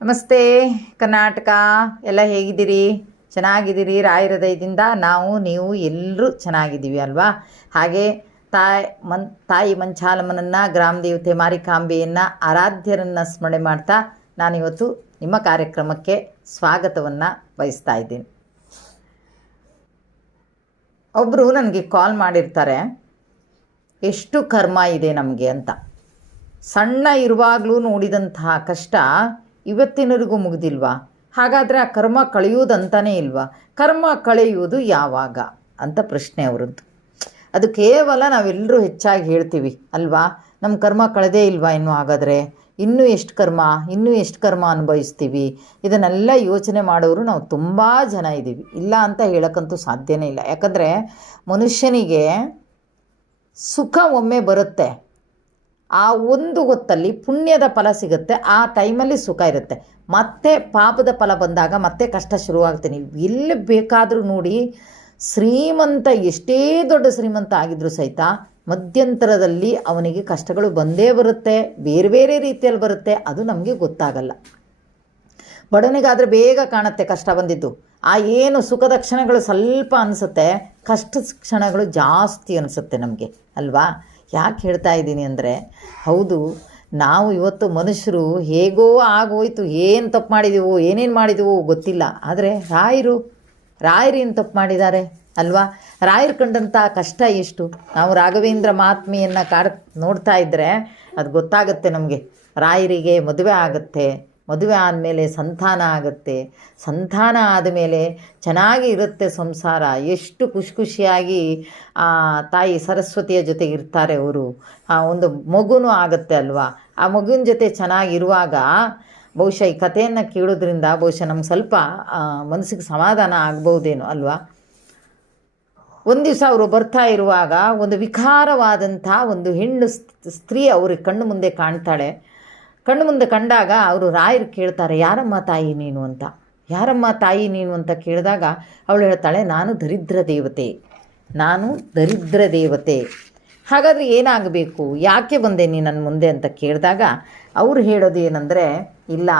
ನಮಸ್ತೆ ಕರ್ನಾಟಕ. ಎಲ್ಲ ಹೇಗಿದ್ದೀರಿ? ಚೆನ್ನಾಗಿದ್ದೀರಿ? ರಾಯರ ದಯದಿಂದ ನೀವು ಎಲ್ಲರೂ ಚೆನ್ನಾಗಿದ್ದೀವಿ ಅಲ್ವಾ? ಹಾಗೆ ತಾಯಿ ಮಂಚಾಲಮ್ಮನನ್ನು, ಗ್ರಾಮ ದೇವತೆ ಮಾರಿಕಾಂಬೆಯನ್ನು, ಆರಾಧ್ಯರನ್ನು ಸ್ಮರಣೆ ಮಾಡ್ತಾ ನಾನಿವತ್ತು ನಿಮ್ಮ ಕಾರ್ಯಕ್ರಮಕ್ಕೆ ಸ್ವಾಗತವನ್ನು ಬಯಸ್ತಾ ಇದ್ದೀನಿ. ಒಬ್ಬರು ನನಗೆ ಕಾಲ್ ಮಾಡಿರ್ತಾರೆ, ಎಷ್ಟು ಕರ್ಮ ಇದೆ ನಮಗೆ ಅಂತ. ಸಣ್ಣ ಇರುವಾಗಲೂ ನೋಡಿದಂತಹ ಕಷ್ಟ ಇವತ್ತಿನವರೆಗೂ ಮುಗಿದಿಲ್ವಾ? ಹಾಗಾದರೆ ಆ ಕರ್ಮ ಕಳೆಯುವುದಂತಲೇ ಇಲ್ವಾ? ಕರ್ಮ ಕಳೆಯುವುದು ಯಾವಾಗ ಅಂತ ಪ್ರಶ್ನೆ ಅವರದ್ದು. ಅದು ಕೇವಲ ನಾವೆಲ್ಲರೂ ಹೆಚ್ಚಾಗಿ ಹೇಳ್ತೀವಿ ಅಲ್ವಾ, ನಮ್ಮ ಕರ್ಮ ಕಳೆದೇ ಇಲ್ವಾ ಇನ್ನು? ಹಾಗಾದರೆ ಇನ್ನೂ ಎಷ್ಟು ಕರ್ಮ ಅನುಭವಿಸ್ತೀವಿ? ಇದನ್ನೆಲ್ಲ ಯೋಚನೆ ಮಾಡೋರು ನಾವು ತುಂಬ ಜನ ಇದ್ದೀವಿ. ಇಲ್ಲ ಅಂತ ಹೇಳೋಕ್ಕಂತೂ ಸಾಧ್ಯನೇ ಇಲ್ಲ. ಯಾಕಂದರೆ ಮನುಷ್ಯನಿಗೆ ಸುಖ ಒಮ್ಮೆ ಬರುತ್ತೆ, ಆ ಒಂದು ಹೊತ್ತಲ್ಲಿ ಪುಣ್ಯದ ಫಲ ಸಿಗುತ್ತೆ, ಆ ಟೈಮಲ್ಲಿ ಸುಖ ಇರುತ್ತೆ. ಮತ್ತೆ ಪಾಪದ ಫಲ ಬಂದಾಗ ಮತ್ತೆ ಕಷ್ಟ ಶುರುವಾಗ್ತೀನಿ. ಎಲ್ಲಿ ಬೇಕಾದರೂ ನೋಡಿ, ಶ್ರೀಮಂತ ಎಷ್ಟೇ ದೊಡ್ಡ ಶ್ರೀಮಂತ ಆಗಿದ್ರೂ ಸಹಿತ ಮಧ್ಯಂತರದಲ್ಲಿ ಅವನಿಗೆ ಕಷ್ಟಗಳು ಬಂದೇ ಬರುತ್ತೆ, ಬೇರೆ ಬೇರೆ ರೀತಿಯಲ್ಲಿ ಬರುತ್ತೆ. ಅದು ನಮಗೆ ಗೊತ್ತಾಗಲ್ಲ. ಬಡವನಿಗಾದರೆ ಬೇಗ ಕಾಣುತ್ತೆ ಕಷ್ಟ ಬಂದಿದ್ದು. ಆ ಏನು ಸುಖದ ಕ್ಷಣಗಳು ಸ್ವಲ್ಪ ಅನಿಸುತ್ತೆ, ಕಷ್ಟದ ಕ್ಷಣಗಳು ಜಾಸ್ತಿ ಅನಿಸುತ್ತೆ ನಮಗೆ ಅಲ್ವಾ? ಯಾಕೆ ಹೇಳ್ತಾ ಇದ್ದೀನಿ ಅಂದರೆ, ಹೌದು, ನಾವು ಇವತ್ತು ಮನುಷ್ಯರು ಹೇಗೋ ಆಗೋಯ್ತು, ಏನು ತಪ್ಪು ಮಾಡಿದೆವು, ಏನೇನು ಮಾಡಿದೆವು ಗೊತ್ತಿಲ್ಲ. ಆದರೆ ರಾಯರು ಏನು ತಪ್ಪು ಮಾಡಿದ್ದಾರೆ ಅಲ್ವಾ? ರಾಯರು ಕಂಡಂಥ ಕಷ್ಟ ಎಷ್ಟು. ನಾವು ರಾಘವೇಂದ್ರ ಮಹಾತ್ಮೆಯನ್ನು ನೋಡ್ತಾ ಇದ್ದರೆ ಅದು ಗೊತ್ತಾಗುತ್ತೆ ನಮಗೆ. ರಾಯರಿಗೆ ಮದುವೆ ಆಗುತ್ತೆ, ಮದುವೆ ಆದಮೇಲೆ ಸಂತಾನ ಆಗುತ್ತೆ, ಸಂತಾನ ಆದಮೇಲೆ ಚೆನ್ನಾಗಿ ಇರುತ್ತೆ ಸಂಸಾರ. ಎಷ್ಟು ಖುಷಿಯಾಗಿ ತಾಯಿ ಸರಸ್ವತಿಯ ಜೊತೆಗೆ ಇರ್ತಾರೆ ಅವರು. ಒಂದು ಮಗುನೂ ಆಗುತ್ತೆ ಅಲ್ವಾ? ಆ ಮಗುವಿನ ಜೊತೆ ಚೆನ್ನಾಗಿರುವಾಗ ಬಹುಶಃ ಈ ಕಥೆಯನ್ನು ಕೇಳೋದ್ರಿಂದ ಬಹುಶಃ ನಮ್ಗೆ ಸ್ವಲ್ಪ ಮನಸ್ಸಿಗೆ ಸಮಾಧಾನ ಆಗ್ಬೋದೇನೋ ಅಲ್ವಾ? ಒಂದು ದಿವಸ ಅವರು ಬರ್ತಾ ಇರುವಾಗ ಒಂದು ವಿಕಾರವಾದಂಥ ಒಂದು ಹೆಣ್ಣು ಸ್ತ್ರೀ ಅವ್ರಿಗೆ ಕಣ್ಣು ಮುಂದೆ ಕಾಣ್ತಾಳೆ. ಕಣ್ಣು ಮುಂದೆ ಕಂಡಾಗ ಅವರು ರಾಯರು ಕೇಳ್ತಾರೆ, ಯಾರಮ್ಮ ತಾಯಿ ನೀನು ಅಂತ. ಯಾರಮ್ಮ ತಾಯಿ ನೀನು ಅಂತ ಕೇಳಿದಾಗ ಅವಳು ಹೇಳ್ತಾಳೆ, ನಾನು ದರಿದ್ರ ದೇವತೆ. ಹಾಗಾದರೆ ಏನಾಗಬೇಕು, ಯಾಕೆ ಬಂದೆ ನೀನು ನನ್ನ ಮುಂದೆ ಅಂತ ಕೇಳಿದಾಗ ಅವ್ರು ಹೇಳೋದು ಏನಂದರೆ, ಇಲ್ಲ,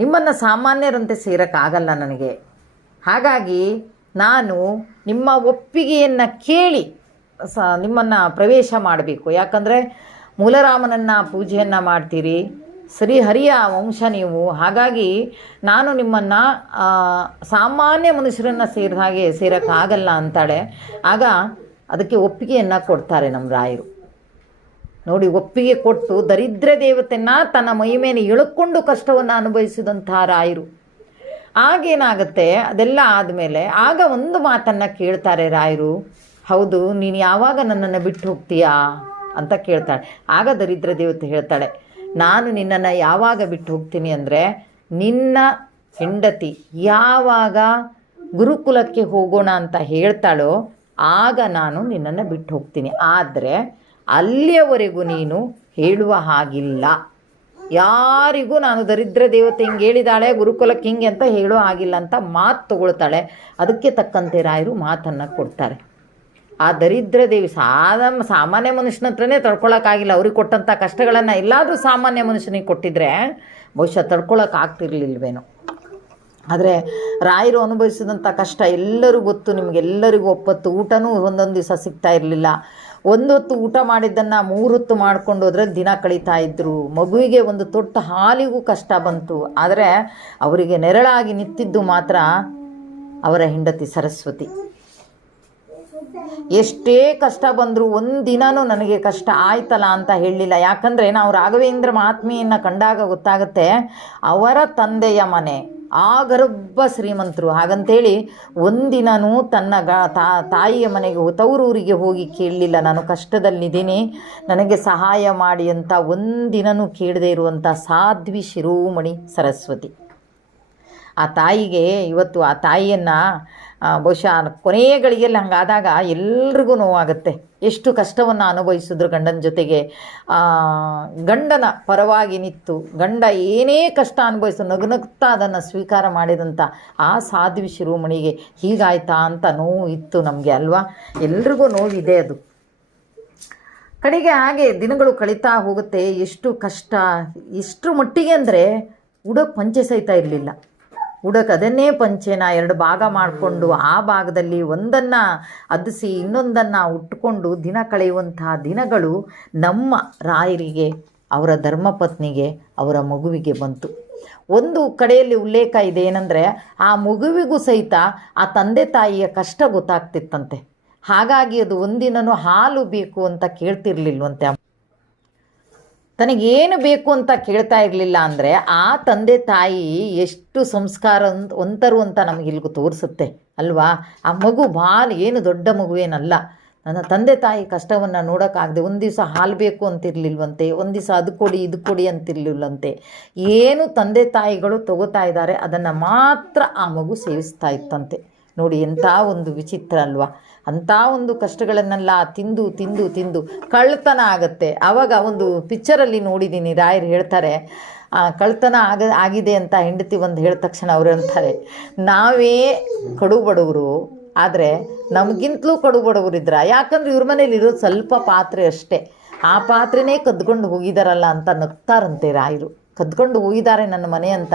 ನಿಮ್ಮನ್ನು ಸಾಮಾನ್ಯರಂತೆ ಸೇರೋಕ್ಕಾಗಲ್ಲ ನನಗೆ. ಹಾಗಾಗಿ ನಾನು ನಿಮ್ಮ ಒಪ್ಪಿಗೆಯನ್ನು ಕೇಳಿ ನಿಮ್ಮನ್ನು ಪ್ರವೇಶ ಮಾಡಬೇಕು. ಯಾಕಂದರೆ ಮೂಲರಾಮನನ್ನು ಪೂಜೆಯನ್ನು ಮಾಡ್ತೀರಿ, ಶ್ರೀಹರಿಯ ವಂಶ ನೀವು. ಹಾಗಾಗಿ ನಾನು ನಿಮ್ಮನ್ನು ಸಾಮಾನ್ಯ ಮನುಷ್ಯರನ್ನು ಸೇರಿದ ಹಾಗೆ ಸೇರೋಕ್ಕಾಗಲ್ಲ ಅಂತಾಳೆ. ಆಗ ಅದಕ್ಕೆ ಒಪ್ಪಿಗೆಯನ್ನು ಕೊಡ್ತಾರೆ ನಮ್ಮ ರಾಯರು. ನೋಡಿ, ಒಪ್ಪಿಗೆ ಕೊಟ್ಟು ದರಿದ್ರ ದೇವತೆಯನ್ನು ತನ್ನ ಮೈ ಮೇಲೆ ಎಳ್ಕೊಂಡು ಕಷ್ಟವನ್ನು ಅನುಭವಿಸಿದಂತಹ ರಾಯರು. ಆಗೇನಾಗುತ್ತೆ, ಅದೆಲ್ಲ ಆದಮೇಲೆ ಆಗ ಒಂದು ಮಾತನ್ನು ಕೇಳ್ತಾರೆ ರಾಯರು, ಹೌದು, ನೀನು ಯಾವಾಗ ನನ್ನನ್ನು ಬಿಟ್ಟು ಹೋಗ್ತೀಯಾ ಅಂತ ಕೇಳ್ತಾಳೆ. ಆಗ ದರಿದ್ರ ದೇವತೆ ಹೇಳ್ತಾಳೆ, ನಾನು ನಿನ್ನನ್ನು ಯಾವಾಗ ಬಿಟ್ಟು ಹೋಗ್ತೀನಿ ಅಂದರೆ, ನಿನ್ನ ಹೆಂಡತಿ ಯಾವಾಗ ಗುರುಕುಲಕ್ಕೆ ಹೋಗೋಣ ಅಂತ ಹೇಳ್ತಾಳೋ ಆಗ ನಾನು ನಿನ್ನನ್ನು ಬಿಟ್ಟು ಹೋಗ್ತೀನಿ. ಆದರೆ ಅಲ್ಲಿಯವರೆಗೂ ನೀನು ಹೇಳುವ ಹಾಗಿಲ್ಲ. ಯಾರಿಗೂ ನಾನು ದರಿದ್ರ ದೇವತೆ ಹಿಂಗೆ ಹೇಳಿದಾಳೆ, ಗುರುಕುಲಕ್ಕೆ ಹಿಂಗೆ ಅಂತ ಹೇಳೋ ಹಾಗಿಲ್ಲ ಅಂತ ಮಾತು ತಗೊಳ್ತಾಳೆ. ಅದಕ್ಕೆ ತಕ್ಕಂತೆ ರಾಯರು ಮಾತನ್ನು ಕೊಡ್ತಾರೆ. ಆ ದರಿದ್ರ ದೇವಿ ಸಾಮಾನ್ಯ ಮನುಷ್ಯನ ಹತ್ರನೇ ತಡ್ಕೊಳಕ್ಕಾಗಿಲ್ಲ. ಅವ್ರಿಗೆ ಕೊಟ್ಟಂಥ ಕಷ್ಟಗಳನ್ನು ಎಲ್ಲಾದರೂ ಸಾಮಾನ್ಯ ಮನುಷ್ಯನಿಗೆ ಕೊಟ್ಟಿದ್ರೆ ಬಹುಶಃ ತಡ್ಕೊಳಕ್ಕಾಗ್ತಿರ್ಲಿಲ್ವೇನೋ. ಆದರೆ ರಾಯರು ಅನುಭವಿಸಿದಂಥ ಕಷ್ಟ ಎಲ್ಲರಿಗೂ ಗೊತ್ತು. ನಿಮಗೆಲ್ಲರಿಗೂ ಒಪ್ಪತ್ತು ಊಟನೂ ಒಂದೊಂದು ದಿವಸ ಸಿಗ್ತಾ ಇರಲಿಲ್ಲ. ಒಂದು ಹೊತ್ತು ಊಟ ಮಾಡಿದ್ದನ್ನು 3 ಹೊತ್ತು ಮಾಡ್ಕೊಂಡು ಹೋದ್ರಲ್ಲಿ ದಿನ ಕಳೀತಾ ಇದ್ದರು. ಮಗುವಿಗೆ ಒಂದು ತೊಟ್ಟ ಹಾಲಿಗೂ ಕಷ್ಟ ಬಂತು. ಆದರೆ ಅವರಿಗೆ ನೆರಳಾಗಿ ನಿಂತಿದ್ದು ಮಾತ್ರ ಅವರ ಹೆಂಡತಿ ಸರಸ್ವತಿ. ಎಷ್ಟೇ ಕಷ್ಟ ಬಂದರೂ ಒಂದಿನನೂ ನನಗೆ ಕಷ್ಟ ಆಯ್ತಲ್ಲ ಅಂತ ಹೇಳಲಿಲ್ಲ. ಯಾಕಂದರೆ ನಾವು ರಾಘವೇಂದ್ರ ಮಹಾತ್ಮೆಯನ್ನು ಕಂಡಾಗ ಗೊತ್ತಾಗುತ್ತೆ, ಅವರ ತಂದೆಯ ಮನೆ ಆಗರೊಬ್ಬ ಶ್ರೀಮಂತರು. ಹಾಗಂತೇಳಿ ಒಂದಿನನೂ ತನ್ನ ತಾಯಿಯ ಮನೆಗೆ ತವರೂರಿಗೆ ಹೋಗಿ ಕೇಳಲಿಲ್ಲ, ನಾನು ಕಷ್ಟದಲ್ಲಿದ್ದೀನಿ, ನನಗೆ ಸಹಾಯ ಮಾಡಿ ಅಂತ ಒಂದಿನನೂ ಕೇಳದೇ ಇರುವಂಥ ಸಾಧ್ವಿ ಶಿರೋಮಣಿ ಸರಸ್ವತಿ. ಆ ತಾಯಿಗೆ ಇವತ್ತು ಆ ತಾಯಿಯನ್ನು ಬಹುಶಃ ಕೊನೆಯ ಗಳಿಗೆಯಲ್ಲಿ ಹಂಗಾದಾಗ ಎಲ್ರಿಗೂ ನೋವಾಗುತ್ತೆ. ಎಷ್ಟು ಕಷ್ಟವನ್ನು ಅನುಭವಿಸಿದ್ರು ಗಂಡನ ಜೊತೆಗೆ. ಗಂಡನ ಪರವಾಗಿ ನಿಂತು ಗಂಡ ಏನೇ ಕಷ್ಟ ಅನುಭವಿಸು ನಗುನಗ್ತಾ ಅದನ್ನು ಸ್ವೀಕಾರ ಮಾಡಿದಂಥ ಆ ಸಾಧ್ವಿ ಶಿರೋಮಣಿಗೆ ಹೀಗಾಯ್ತಾ ಅಂತ ನೋವು ಇತ್ತು ನಮಗೆ ಅಲ್ವಾ? ಎಲ್ರಿಗೂ ನೋವಿದೆ ಅದು. ಕಡೆಗೆ ಹಾಗೆ ದಿನಗಳು ಕಳೀತಾ ಹೋಗುತ್ತೆ. ಎಷ್ಟು ಕಷ್ಟ, ಎಷ್ಟು ಮಟ್ಟಿಗೆ ಅಂದರೆ ಉಡೋಕ್ಕೆ ಪಂಚೆ ಸಹಿತ ಇರಲಿಲ್ಲ. ಉಡೋಕ್ಕೆ ಅದನ್ನೇ ಪಂಚೆನ 2 ಭಾಗ ಮಾಡಿಕೊಂಡು ಆ ಭಾಗದಲ್ಲಿ ಒಂದನ್ನು ಅದಿಸಿ ಇನ್ನೊಂದನ್ನು ಉಟ್ಕೊಂಡು ದಿನ ಕಳೆಯುವಂತಹ ದಿನಗಳು ನಮ್ಮ ರಾಯರಿಗೆ, ಅವರ ಧರ್ಮಪತ್ನಿಗೆ, ಅವರ ಮಗುವಿಗೆ ಬಂತು. ಒಂದು ಕಡೆಯಲ್ಲಿ ಉಲ್ಲೇಖ ಇದೆ ಏನಂದರೆ, ಆ ಮಗುವಿಗೂ ಸಹಿತ ಆ ತಂದೆ ತಾಯಿಯ ಕಷ್ಟ ಗೊತ್ತಾಗ್ತಿತ್ತಂತೆ. ಹಾಗಾಗಿ ಅದು ಒಂದಿನನೂ ಹಾಲು ಬೇಕು ಅಂತ ಕೇಳ್ತಿರ್ಲಿಲ್ವಂತೆ. ತನಗೇನು ಬೇಕು ಅಂತ ಕೇಳ್ತಾ ಇರಲಿಲ್ಲ ಅಂದರೆ ಆ ತಂದೆ ತಾಯಿ ಎಷ್ಟು ಸಂಸ್ಕಾರವಂತರು ಅಂತ ನಮಗಿಲ್ಗೂ ತೋರಿಸುತ್ತೆ ಅಲ್ವಾ. ಆ ಮಗು ಏನು ದೊಡ್ಡ ಮಗುವೇನಲ್ಲ. ನನ್ನ ತಂದೆ ತಾಯಿ ಕಷ್ಟವನ್ನು ನೋಡೋಕ್ಕಾಗದೆ ಒಂದು ದಿವಸ ಹಾಲು ಬೇಕು ಅಂತಿರ್ಲಿಲ್ವಂತೆ, ಒಂದು ದಿವಸ ಅದು ಕೊಡಿ ಇದು ಕೊಡಿ ಅಂತಿರ್ಲಿಲ್ಲಂತೆ. ಏನು ತಂದೆ ತಾಯಿಗಳು ತಗೋತಾ ಇದ್ದಾರೆ ಅದನ್ನು ಮಾತ್ರ ಆ ಮಗು ಸೇವಿಸ್ತಾ ಇತ್ತಂತೆ. ನೋಡಿ ಎಂಥ ಒಂದು ವಿಚಿತ್ರ ಅಲ್ವಾ. ಅಂಥ ಒಂದು ಕಷ್ಟಗಳನ್ನೆಲ್ಲ ತಿಂದು ತಿಂದು ತಿಂದು ಕಳ್ತನ ಆಗುತ್ತೆ. ಆವಾಗ ಒಂದು ಪಿಕ್ಚರಲ್ಲಿ ನೋಡಿದ್ದೀನಿ, ರಾಯರು ಹೇಳ್ತಾರೆ ಕಳ್ತನ ಆಗಿದೆ ಅಂತ ಹೆಂಡತಿ ಒಂದು ಹೇಳಿದ ತಕ್ಷಣ ಅವರು ಅಂತಾರೆ, ನಾವೇ ಕಡು ಬಡವರು ಆದರೆ ನಮಗಿಂತಲೂ ಕಡು ಬಡವರಿದ್ರ, ಯಾಕಂದ್ರೆ ಇವ್ರ ಮನೇಲಿ ಇರೋದು ಸ್ವಲ್ಪ ಪಾತ್ರೆ ಅಷ್ಟೇ, ಆ ಪಾತ್ರೆನೇ ಕದ್ಕೊಂಡು ಹೋಗಿದಾರಲ್ಲ ಅಂತ ನಗ್ತಾರಂತೆ ರಾಯರು. ಕದ್ಕೊಂಡು ಹೋಗಿದ್ದಾರೆ ನನ್ನ ಮನೆ ಅಂತ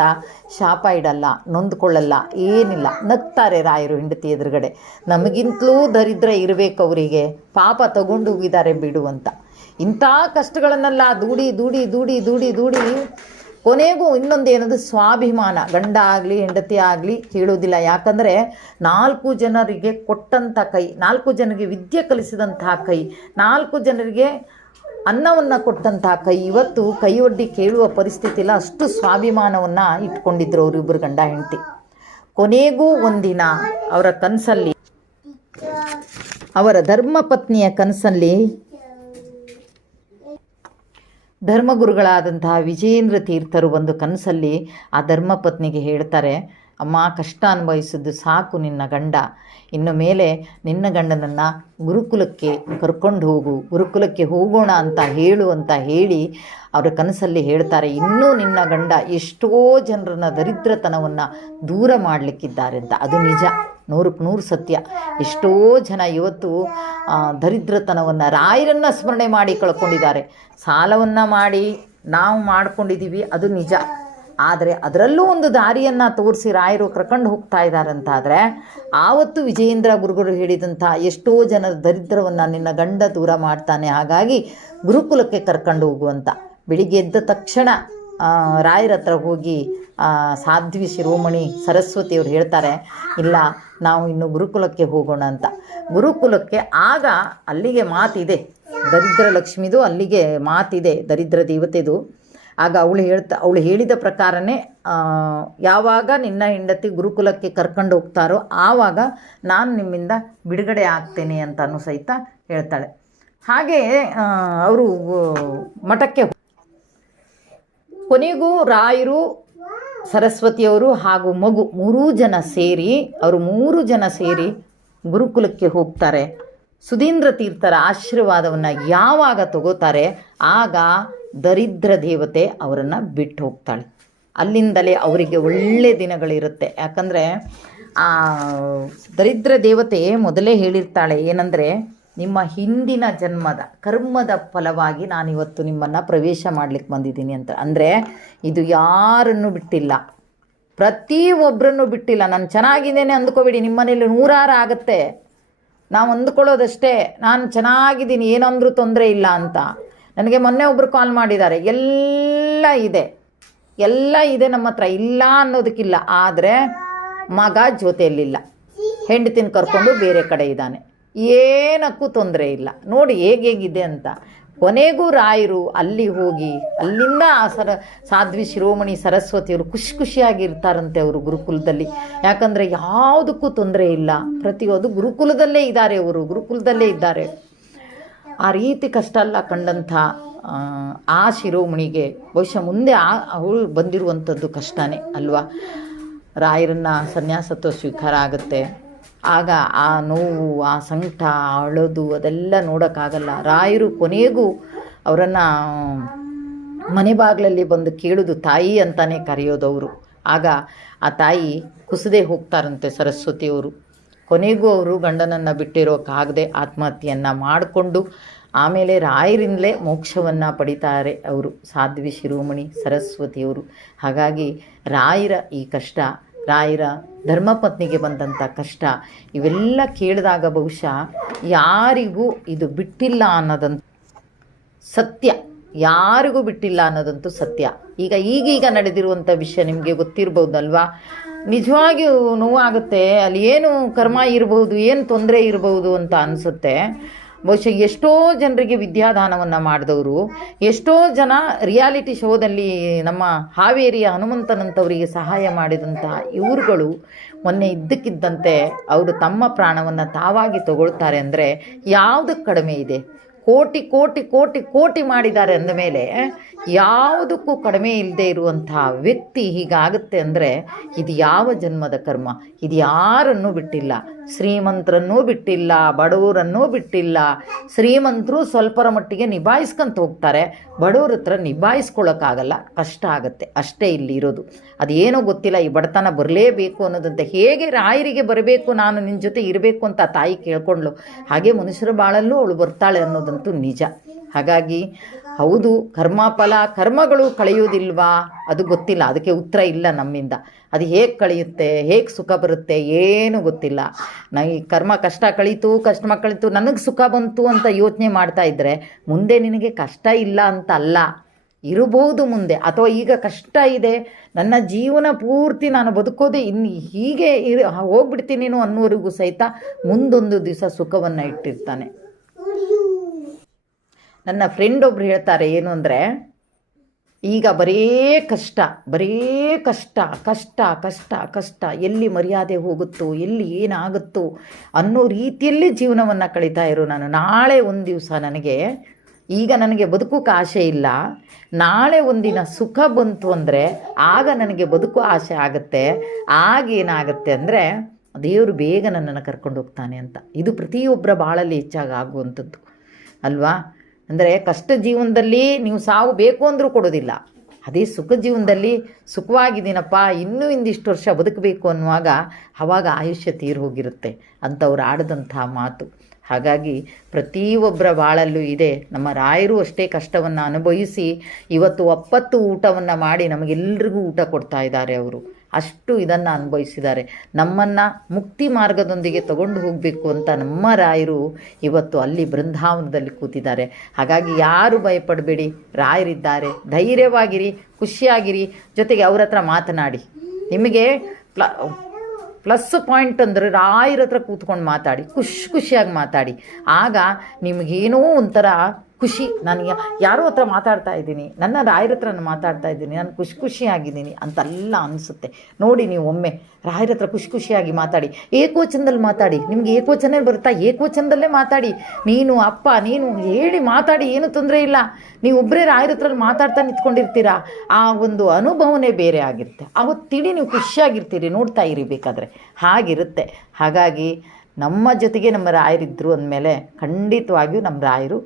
ಶಾಪ ಇಡಲ್ಲ, ನೊಂದ್ಕೊಳ್ಳಲ್ಲ, ಏನಿಲ್ಲ, ನಗ್ತಾರೆ ರಾಯರು ಹೆಂಡತಿ ಎದುರುಗಡೆ. ನಮಗಿಂತಲೂ ದರಿದ್ರ ಇರಬೇಕು ಅವರಿಗೆ, ಪಾಪ ತಗೊಂಡು ಹೋಗಿದ್ದಾರೆ ಬಿಡು ಅಂತ. ಇಂಥ ಕಷ್ಟಗಳನ್ನೆಲ್ಲ ದೂಡಿ ದೂಡಿ ದೂಡಿ ದೂಡಿ ದೂಡಿ ಕೊನೆಗೂ ಇನ್ನೊಂದು ಏನದು ಸ್ವಾಭಿಮಾನ. ಗಂಡ ಆಗಲಿ ಹೆಂಡತಿ ಆಗಲಿ ಕೇಳೋದಿಲ್ಲ. ಯಾಕಂದರೆ 4 ಜನರಿಗೆ ಕೊಟ್ಟಂಥ ಕೈ, 4 ಜನರಿಗೆ ವಿದ್ಯೆ ಕಲಿಸಿದಂತಹ ಕೈ, 4 ಜನರಿಗೆ ಅನ್ನವನ್ನು ಕೊಟ್ಟಂತಹ ಕೈ ಇವತ್ತು ಕೈ ಒಡ್ಡಿ ಕೇಳುವ ಪರಿಸ್ಥಿತಿ ಇಲ್ಲ. ಅಷ್ಟು ಸ್ವಾಭಿಮಾನವನ್ನು ಇಟ್ಕೊಂಡಿದ್ರು ಅವರಿಬ್ಬರು ಗಂಡ ಹೆಂಡತಿ. ಕೊನೆಗೂ ಒಂದಿನ ಅವರ ಕನಸಲ್ಲಿ, ಅವರ ಧರ್ಮಪತ್ನಿಯ ಕನಸಲ್ಲಿ ಧರ್ಮಗುರುಗಳಾದಂತಹ ವಿಜಯೇಂದ್ರ ತೀರ್ಥರು ಒಂದು ಕನಸಲ್ಲಿ ಆ ಧರ್ಮಪತ್ನಿಗೆ ಹೇಳ್ತಾರೆ, ಅಮ್ಮ ಕಷ್ಟ ಅನುಭವಿಸಿದ್ದು ಸಾಕು, ನಿನ್ನ ಗಂಡ ಇನ್ನು ಮೇಲೆ ನಿನ್ನ ಗಂಡನನ್ನು ಗುರುಕುಲಕ್ಕೆ ಕರ್ಕೊಂಡು ಹೋಗು, ಗುರುಕುಲಕ್ಕೆ ಹೋಗೋಣ ಅಂತ ಹೇಳು ಅಂತ ಹೇಳಿ ಅವರ ಕನಸಲ್ಲಿ ಹೇಳ್ತಾರೆ. ಇನ್ನೂ ನಿನ್ನ ಗಂಡ ಎಷ್ಟೋ ಜನರನ್ನ ದರಿದ್ರತನವನ್ನು ದೂರ ಮಾಡಲಿಕ್ಕಿದ್ದಾರೆ ಅಂತ. ಅದು ನಿಜ, 100ಕ್ಕೆ 100 ಸತ್ಯ. ಎಷ್ಟೋ ಜನ ಇವತ್ತು ದರಿದ್ರತನವನ್ನು ರಾಯರನ್ನು ಸ್ಮರಣೆ ಮಾಡಿ ಕಳ್ಕೊಂಡಿದ್ದಾರೆ. ಸಾಲವನ್ನು ಮಾಡಿ ನಾವು ಮಾಡ್ಕೊಂಡಿದ್ದೀವಿ, ಅದು ನಿಜ. ಆದರೆ ಅದರಲ್ಲೂ ಒಂದು ದಾರಿಯನ್ನು ತೋರಿಸಿ ರಾಯರು ಕರ್ಕೊಂಡು ಹೋಗ್ತಾ ಇದ್ದಾರಂತಾದರೆ, ಆವತ್ತು ವಿಜಯೇಂದ್ರ ಗುರುಗಳು ಹೇಳಿದಂಥ ಎಷ್ಟೋ ಜನರ ದರಿದ್ರವನ್ನು ನಿನ್ನ ಗಂಡ ದೂರ ಮಾಡ್ತಾನೆ, ಹಾಗಾಗಿ ಗುರುಕುಲಕ್ಕೆ ಕರ್ಕೊಂಡು ಹೋಗುವಂತ. ಬೆಳಿಗ್ಗೆ ಎದ್ದ ತಕ್ಷಣ ರಾಯರ ಹತ್ರ ಹೋಗಿ ಸಾಧ್ವಿ ಶಿರೋಮಣಿ ಸರಸ್ವತಿಯವರು ಹೇಳ್ತಾರೆ, ಇಲ್ಲ ನಾವು ಇನ್ನು ಗುರುಕುಲಕ್ಕೆ ಹೋಗೋಣ ಅಂತ. ಗುರುಕುಲಕ್ಕೆ ಆಗ ಅಲ್ಲಿಗೆ ಮಾತಿದೆ, ದರಿದ್ರ ಲಕ್ಷ್ಮಿದು ಅಲ್ಲಿಗೆ ಮಾತಿದೆ, ದರಿದ್ರ ದೇವತೆದು. ಆಗ ಅವಳು ಹೇಳಿದ ಪ್ರಕಾರನೇ ಯಾವಾಗ ನಿನ್ನ ಹೆಂಡತಿ ಗುರುಕುಲಕ್ಕೆ ಕರ್ಕೊಂಡು ಹೋಗ್ತಾರೋ ಆವಾಗ ನಾನು ನಿಮ್ಮಿಂದ ಬಿಡುಗಡೆ ಆಗ್ತೇನೆ ಅಂತಲೂ ಸಹಿತ ಹೇಳ್ತಾಳೆ. ಹಾಗೆ ಅವರು ಮಠಕ್ಕೆ ಕೊನೆಗೂ ರಾಯರು, ಸರಸ್ವತಿಯವರು ಹಾಗೂ ಮಗು 3 ಜನ ಸೇರಿ, ಅವರು 3 ಜನ ಸೇರಿ ಗುರುಕುಲಕ್ಕೆ ಹೋಗ್ತಾರೆ. ಸುಧೀಂದ್ರ ತೀರ್ಥರ ಆಶೀರ್ವಾದವನ್ನು ಯಾವಾಗ ತಗೋತಾರೆ ಆಗ ದರಿದ್ರ ದೇವತೆ ಅವರನ್ನು ಬಿಟ್ಟು ಹೋಗ್ತಾಳೆ. ಅಲ್ಲಿಂದಲೇ ಅವರಿಗೆ ಒಳ್ಳೆ ದಿನಗಳಿರುತ್ತೆ. ಯಾಕಂದರೆ ಆ ದರಿದ್ರ ದೇವತೆ ಮೊದಲೇ ಹೇಳಿರ್ತಾಳೆ ಏನಂದರೆ, ನಿಮ್ಮ ಹಿಂದಿನ ಜನ್ಮದ ಕರ್ಮದ ಫಲವಾಗಿ ನಾನಿವತ್ತು ನಿಮ್ಮನ್ನು ಪ್ರವೇಶ ಮಾಡಲಿಕ್ಕೆ ಬಂದಿದ್ದೀನಿ ಅಂತ. ಅಂದರೆ ಇದು ಯಾರನ್ನು ಬಿಟ್ಟಿಲ್ಲ, ಪ್ರತಿಯೊಬ್ಬರನ್ನು ಬಿಟ್ಟಿಲ್ಲ. ನಾನು ಚೆನ್ನಾಗಿದ್ದೇನೆ ಅಂದ್ಕೋಬೇಡಿ, ನಿಮ್ಮ ಮನೇಲಿ 100 ಆಗುತ್ತೆ, ನಾವು ಅಂದ್ಕೊಳ್ಳೋದಷ್ಟೇ ನಾನು ಚೆನ್ನಾಗಿದ್ದೀನಿ ಏನಂದ್ರೂ ತೊಂದರೆ ಇಲ್ಲ ಅಂತ. ನನಗೆ ಮೊನ್ನೆ ಒಬ್ಬರು ಕಾಲ್ ಮಾಡಿದ್ದಾರೆ, ಎಲ್ಲ ಇದೆ ನಮ್ಮ ಹತ್ರ, ಇಲ್ಲ ಅನ್ನೋದಕ್ಕಿಲ್ಲ, ಆದರೆ ಮಗ ಜೊತೆಯಲ್ಲಿಲ್ಲ, ಹೆಂಡತಿನ ಕರ್ಕೊಂಡು ಬೇರೆ ಕಡೆ ಇದ್ದಾನೆ, ಏನಕ್ಕೂ ತೊಂದರೆ ಇಲ್ಲ. ನೋಡಿ ಹೇಗಿದೆ ಅಂತ. ಕೊನೆಗೂ ರಾಯರು ಅಲ್ಲಿ ಹೋಗಿ ಅಲ್ಲಿಂದ ಸಾಧ್ವಿ ಶಿರೋಮಣಿ ಸರಸ್ವತಿಯವರು ಖುಷಿಯಾಗಿರ್ತಾರಂತೆ ಅವರು ಗುರುಕುಲದಲ್ಲಿ. ಯಾಕಂದರೆ ಯಾವುದಕ್ಕೂ ತೊಂದರೆ ಇಲ್ಲ, ಪ್ರತಿಯೊಂದು ಗುರುಕುಲದಲ್ಲೇ ಇದ್ದಾರೆ, ಅವರು ಗುರುಕುಲದಲ್ಲೇ ಇದ್ದಾರೆ. ಆ ರೀತಿ ಕಷ್ಟ ಎಲ್ಲ ಕಂಡಂಥ ಆ ಶಿರೋಮಣಿಗೆ ಬಹುಶಃ ಮುಂದೆ ಅವಳು ಬಂದಿರುವಂಥದ್ದು ಕಷ್ಟನೇ ಅಲ್ವಾ. ರಾಯರನ್ನು ಸನ್ಯಾಸತ್ವ ಸ್ವೀಕಾರ ಆಗುತ್ತೆ. ಆಗ ಆ ನೋವು, ಆ ಸಂಕಟ, ಅಳೋದು ಅದೆಲ್ಲ ನೋಡೋಕ್ಕಾಗಲ್ಲ. ರಾಯರು ಕೊನೆಗೂ ಅವರನ್ನು ಮನೆ ಬಾಗಿಲಲ್ಲಿ ಬಂದು ಕೇಳೋದು, ತಾಯಿ ಅಂತಲೇ ಕರೆಯೋದು ಅವರು. ಆಗ ಆ ತಾಯಿ ಕುಸದೇ ಹೋಗ್ತಾರಂತೆ ಸರಸ್ವತಿಯವರು. ಕೊನೆಗೂ ಅವರು ಗಂಡನನ್ನು ಬಿಟ್ಟಿರೋಕ್ಕಾಗದೆ ಆತ್ಮಹತ್ಯೆಯನ್ನು ಮಾಡಿಕೊಂಡು ಆಮೇಲೆ ರಾಯರಿಂದಲೇ ಮೋಕ್ಷವನ್ನು ಪಡಿತಾರೆ ಅವರು, ಸಾಧ್ವಿ ಶಿರೋಮಣಿ ಸರಸ್ವತಿಯವರು. ಹಾಗಾಗಿ ರಾಯರ ಈ ಕಷ್ಟ, ರಾಯರ ಧರ್ಮಪತ್ನಿಗೆ ಬಂದಂಥ ಕಷ್ಟ ಇವೆಲ್ಲ ಕೇಳಿದಾಗ ಬಹುಶಃ ಯಾರಿಗೂ ಇದು ಬಿಟ್ಟಿಲ್ಲ ಅನ್ನೋದಂತೂ ಸತ್ಯ, ಯಾರಿಗೂ ಬಿಟ್ಟಿಲ್ಲ ಅನ್ನೋದಂತೂ ಸತ್ಯ. ಈಗೀಗ ನಡೆದಿರುವಂಥ ವಿಷಯ ನಿಮಗೆ ಗೊತ್ತಿರ್ಬೋದಲ್ವಾ. ನಿಜವಾಗಿಯೂ ನೋವಾಗುತ್ತೆ. ಅಲ್ಲಿ ಏನು ಕರ್ಮ ಇರಬಹುದು, ಏನು ತೊಂದರೆ ಇರಬಹುದು ಅಂತ ಅನಿಸುತ್ತೆ. ಬಹುಶಃ ಎಷ್ಟೋ ಜನರಿಗೆ ವಿದ್ಯಾದಾನವನ್ನು ಮಾಡಿದವರು, ಎಷ್ಟೋ ಜನ ರಿಯಾಲಿಟಿ ಶೋದಲ್ಲಿ ನಮ್ಮ ಹಾವೇರಿಯ ಹನುಮಂತನಂತವರಿಗೆ ಸಹಾಯ ಮಾಡಿದಂಥ ಇವ್ರುಗಳು ಮೊನ್ನೆ ಇದ್ದಕ್ಕಿದ್ದಂತೆ ಅವರು ತಮ್ಮ ಪ್ರಾಣವನ್ನು ತಾವಾಗಿ ತಗೊಳ್ತಾರೆ ಅಂದರೆ ಯಾವುದಕ್ಕೆ ಕಡಿಮೆ ಇದೆ? ಕೋಟಿ ಕೋಟಿ ಕೋಟಿ ಕೋಟಿ ಮಾಡಿದ್ದಾರೆ ಅಂದಮೇಲೆ ಯಾವುದಕ್ಕೂ ಕಡಿಮೆ ಇಲ್ಲದೆ ಇರುವಂಥ ವ್ಯಕ್ತಿ ಹೀಗಾಗುತ್ತೆ ಅಂದರೆ ಇದು ಯಾವ ಜನ್ಮದ ಕರ್ಮ? ಇದು ಯಾರನ್ನೂ ಬಿಟ್ಟಿಲ್ಲ, ಶ್ರೀಮಂತರನ್ನೂ ಬಿಟ್ಟಿಲ್ಲ, ಬಡವರನ್ನೂ ಬಿಟ್ಟಿಲ್ಲ. ಶ್ರೀಮಂತರು ಸ್ವಲ್ಪರ ಮಟ್ಟಿಗೆ ನಿಭಾಯಿಸ್ಕೊಂತ ಹೋಗ್ತಾರೆ, ಬಡವ್ರ ಹತ್ರ ನಿಭಾಯಿಸ್ಕೊಳ್ಳೋಕ್ಕಾಗಲ್ಲ, ಕಷ್ಟ ಆಗುತ್ತೆ ಅಷ್ಟೇ ಇಲ್ಲಿ ಇರೋದು. ಅದೇನೋ ಗೊತ್ತಿಲ್ಲ, ಈ ಬಡತನ ಬರಲೇಬೇಕು ಅನ್ನೋದಂತೆ. ಹೇಗೆ ರಾಯರಿಗೆ ಬರಬೇಕು, ನಾನು ನಿನ್ನ ಜೊತೆ ಇರಬೇಕು ಅಂತ ತಾಯಿ ಕೇಳ್ಕೊಂಡ್ಲು, ಹಾಗೆ ಮನುಷ್ಯರ ಬಾಳಲ್ಲೂ ಅವಳು ಬರ್ತಾಳೆ ಅನ್ನೋದಂತೂ ನಿಜ. ಹಾಗಾಗಿ ಹೌದು, ಕರ್ಮಫಲ, ಕರ್ಮಗಳು ಕಳೆಯೋದಿಲ್ವಾ ಅದು ಗೊತ್ತಿಲ್ಲ, ಅದಕ್ಕೆ ಉತ್ತರ ಇಲ್ಲ ನಮ್ಮಿಂದ. ಅದು ಹೇಗೆ ಕಳೆಯುತ್ತೆ, ಹೇಗೆ ಸುಖ ಬರುತ್ತೆ ಏನು ಗೊತ್ತಿಲ್ಲ. ಈ ಕರ್ಮ ಕಷ್ಟ ಕಳೀತು, ಕಷ್ಟ ಕಳೀತು, ನನಗೆ ಸುಖ ಬಂತು ಅಂತ ಯೋಚನೆ ಮಾಡ್ತಾ ಇದ್ದರೆ ಮುಂದೆ ನಿನಗೆ ಕಷ್ಟ ಇಲ್ಲ ಅಂತ ಅಲ್ಲ, ಇರಬಹುದು ಮುಂದೆ. ಅಥವಾ ಈಗ ಕಷ್ಟ ಇದೆ, ನನ್ನ ಜೀವನ ಪೂರ್ತಿ ನಾನು ಬದುಕೋದೇ ಇನ್ನು ಹೀಗೆ ಹೋಗ್ಬಿಡ್ತೀನೇನೋ ಅನ್ನೋರಿಗೂ ಸಹಿತ ಮುಂದೊಂದು ದಿವಸ ಸುಖವನ್ನು ಇಟ್ಟಿರ್ತಾನೆ. ನನ್ನ ಫ್ರೆಂಡ್ ಒಬ್ರು ಹೇಳ್ತಾರೆ ಏನು ಅಂದರೆ, ಈಗ ಬರೀ ಕಷ್ಟ, ಬರೀ ಕಷ್ಟ ಕಷ್ಟ ಕಷ್ಟ ಕಷ್ಟ, ಎಲ್ಲಿ ಮರ್ಯಾದೆ ಹೋಗುತ್ತೋ, ಎಲ್ಲಿ ಏನಾಗುತ್ತೋ ಅನ್ನೋ ರೀತಿಯಲ್ಲಿ ಜೀವನವನ್ನು ಕಳೀತಾ ಇರೋ ನಾನು. ನಾಳೆ ಒಂದು ದಿವಸ ನನಗೆ ಬದುಕೋಕೆ ಆಸೆ ಇಲ್ಲ, ನಾಳೆ ಒಂದಿನ ಸುಖ ಬಂತು ಅಂದರೆ ಆಗ ನನಗೆ ಬದುಕೋ ಆಸೆ ಆಗುತ್ತೆ. ಆಗೇನಾಗುತ್ತೆ ಅಂದರೆ ದೇವರು ಬೇಗ ನನ್ನನ್ನು ಕರ್ಕೊಂಡು ಹೋಗ್ತಾನೆ ಅಂತ. ಇದು ಪ್ರತಿಯೊಬ್ಬರ ಬಾಳಲ್ಲಿ ಹೆಚ್ಚಾಗಿ ಆಗುವಂಥದ್ದು ಅಲ್ವಾ. ಅಂದರೆ ಕಷ್ಟ ಜೀವನದಲ್ಲಿ ನೀವು ಸಾವು ಬೇಕು ಅಂದರೂ ಕೊಡೋದಿಲ್ಲ, ಅದೇ ಸುಖ ಜೀವನದಲ್ಲಿ ಸುಖವಾಗಿದ್ದೀನಪ್ಪ, ಇನ್ನೂ ಇಂದಿಷ್ಟು ವರ್ಷ ಬದುಕಬೇಕು ಅನ್ನುವಾಗ ಆವಾಗ ಆಯುಷ್ಯ ತೀರಿ ಹೋಗಿರುತ್ತೆ ಅಂತವ್ರು ಆಡಿದಂಥ ಮಾತು. ಹಾಗಾಗಿ ಪ್ರತಿಯೊಬ್ಬರ ಬಾಳಲ್ಲೂ ಇದೆ. ನಮ್ಮ ರಾಯರು ಅಷ್ಟೇ ಕಷ್ಟವನ್ನು ಅನುಭವಿಸಿ ಇವತ್ತು ಒಪ್ಪತ್ತು ಊಟವನ್ನು ಮಾಡಿ ನಮಗೆಲ್ಲರಿಗೂ ಊಟ ಕೊಡ್ತಾ ಇದ್ದಾರೆ. ಅವರು ಅಷ್ಟು ಇದನ್ನು ಅನುಭವಿಸಿದ್ದಾರೆ. ನಮ್ಮನ್ನು ಮುಕ್ತಿ ಮಾರ್ಗದೊಂದಿಗೆ ತಗೊಂಡು ಹೋಗಬೇಕು ಅಂತ ನಮ್ಮ ರಾಯರು ಇವತ್ತು ಅಲ್ಲಿ ಬೃಂದಾವನದಲ್ಲಿ ಕೂತಿದ್ದಾರೆ. ಹಾಗಾಗಿ ಯಾರು ಭಯಪಡಬೇಡಿ, ರಾಯರಿದ್ದಾರೆ, ಧೈರ್ಯವಾಗಿರಿ, ಖುಷಿಯಾಗಿರಿ. ಜೊತೆಗೆ ಅವ್ರ ಹತ್ರ ಮಾತನಾಡಿ. ನಿಮಗೆ ಪ್ಲಸ್ ಪಾಯಿಂಟ್ ಅಂದರೆ ರಾಯರ ಹತ್ರ ಕೂತ್ಕೊಂಡು ಮಾತಾಡಿ, ಖುಷಿಯಾಗಿ ಮಾತಾಡಿ. ಆಗ ನಿಮಗೇನೋ ಒಂಥರ ಖುಷಿ, ನಾನು ಯಾರೋ ಹತ್ರ ಮಾತಾಡ್ತಾ ಇದ್ದೀನಿ, ನನ್ನ ರಾಯರ ಹತ್ರ ನಾನು ಮಾತಾಡ್ತಾ ಇದ್ದೀನಿ, ನಾನು ಖುಷಿಯಾಗಿದ್ದೀನಿ ಅಂತೆಲ್ಲ ಅನಿಸುತ್ತೆ. ನೋಡಿ ನೀವು ಒಮ್ಮೆ ರಾಯರ ಹತ್ರ ಖುಷಿಯಾಗಿ ಮಾತಾಡಿ, ಏಕವಚನದಲ್ಲಿ ಮಾತಾಡಿ. ನಿಮಗೆ ಏಕವಚನ ಬರುತ್ತಾ? ಏಕವಚನದಲ್ಲೇ ಮಾತಾಡಿ. ನೀನು ಅಪ್ಪ ನೀನು ಹೇಳಿ ಮಾತಾಡಿ, ಏನು ತೊಂದರೆ ಇಲ್ಲ. ನೀವು ಒಬ್ಬರೇ ರಾಯರ ಹತ್ರ ಮಾತಾಡ್ತಾ ನಿಂತ್ಕೊಂಡಿರ್ತೀರಾ, ಆ ಒಂದು ಅನುಭವನೇ ಬೇರೆ ಆಗಿರುತ್ತೆ. ಅವತ್ತಿಡೀ ನೀವು ಖುಷಿಯಾಗಿರ್ತೀರಿ, ನೋಡ್ತಾ ಇರಬೇಕಾದ್ರೆ ಹಾಗಿರುತ್ತೆ. ಹಾಗಾಗಿ ನಮ್ಮ ಜೊತೆಗೆ ನಮ್ಮ ರಾಯರಿದ್ದರು ಅಂದಮೇಲೆ ಖಂಡಿತವಾಗಿಯೂ ನಮ್ಮ ರಾಯರು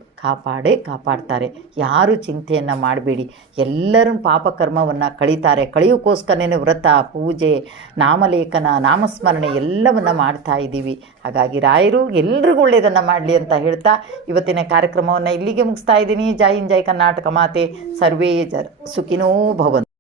ಕಾಪಾಡ್ತಾರೆ. ಯಾರು ಚಿಂತೆಯನ್ನು ಮಾಡಬೇಡಿ. ಎಲ್ಲರೂ ಪಾಪಕರ್ಮವನ್ನು ಕಳೀತಾರೆ. ಕಳೆಯೋಕ್ಕೋಸ್ಕರನೇ ವ್ರತ, ಪೂಜೆ, ನಾಮಲೇಖನ, ನಾಮಸ್ಮರಣೆ ಎಲ್ಲವನ್ನು ಮಾಡ್ತಾ ಇದ್ದೀವಿ. ಹಾಗಾಗಿ ರಾಯರು ಎಲ್ರಿಗೂ ಒಳ್ಳೆಯದನ್ನು ಮಾಡಲಿ ಅಂತ ಹೇಳ್ತಾ ಇವತ್ತಿನ ಕಾರ್ಯಕ್ರಮವನ್ನು ಇಲ್ಲಿಗೆ ಮುಗಿಸ್ತಾ ಇದ್ದೀನಿ. ಜೈ ಹಿಂದ್, ಜೈ ಕರ್ನಾಟಕ ಮಾತೆ, ಸರ್ವೇ ಸುಖಿನೋ ಭವಂತು.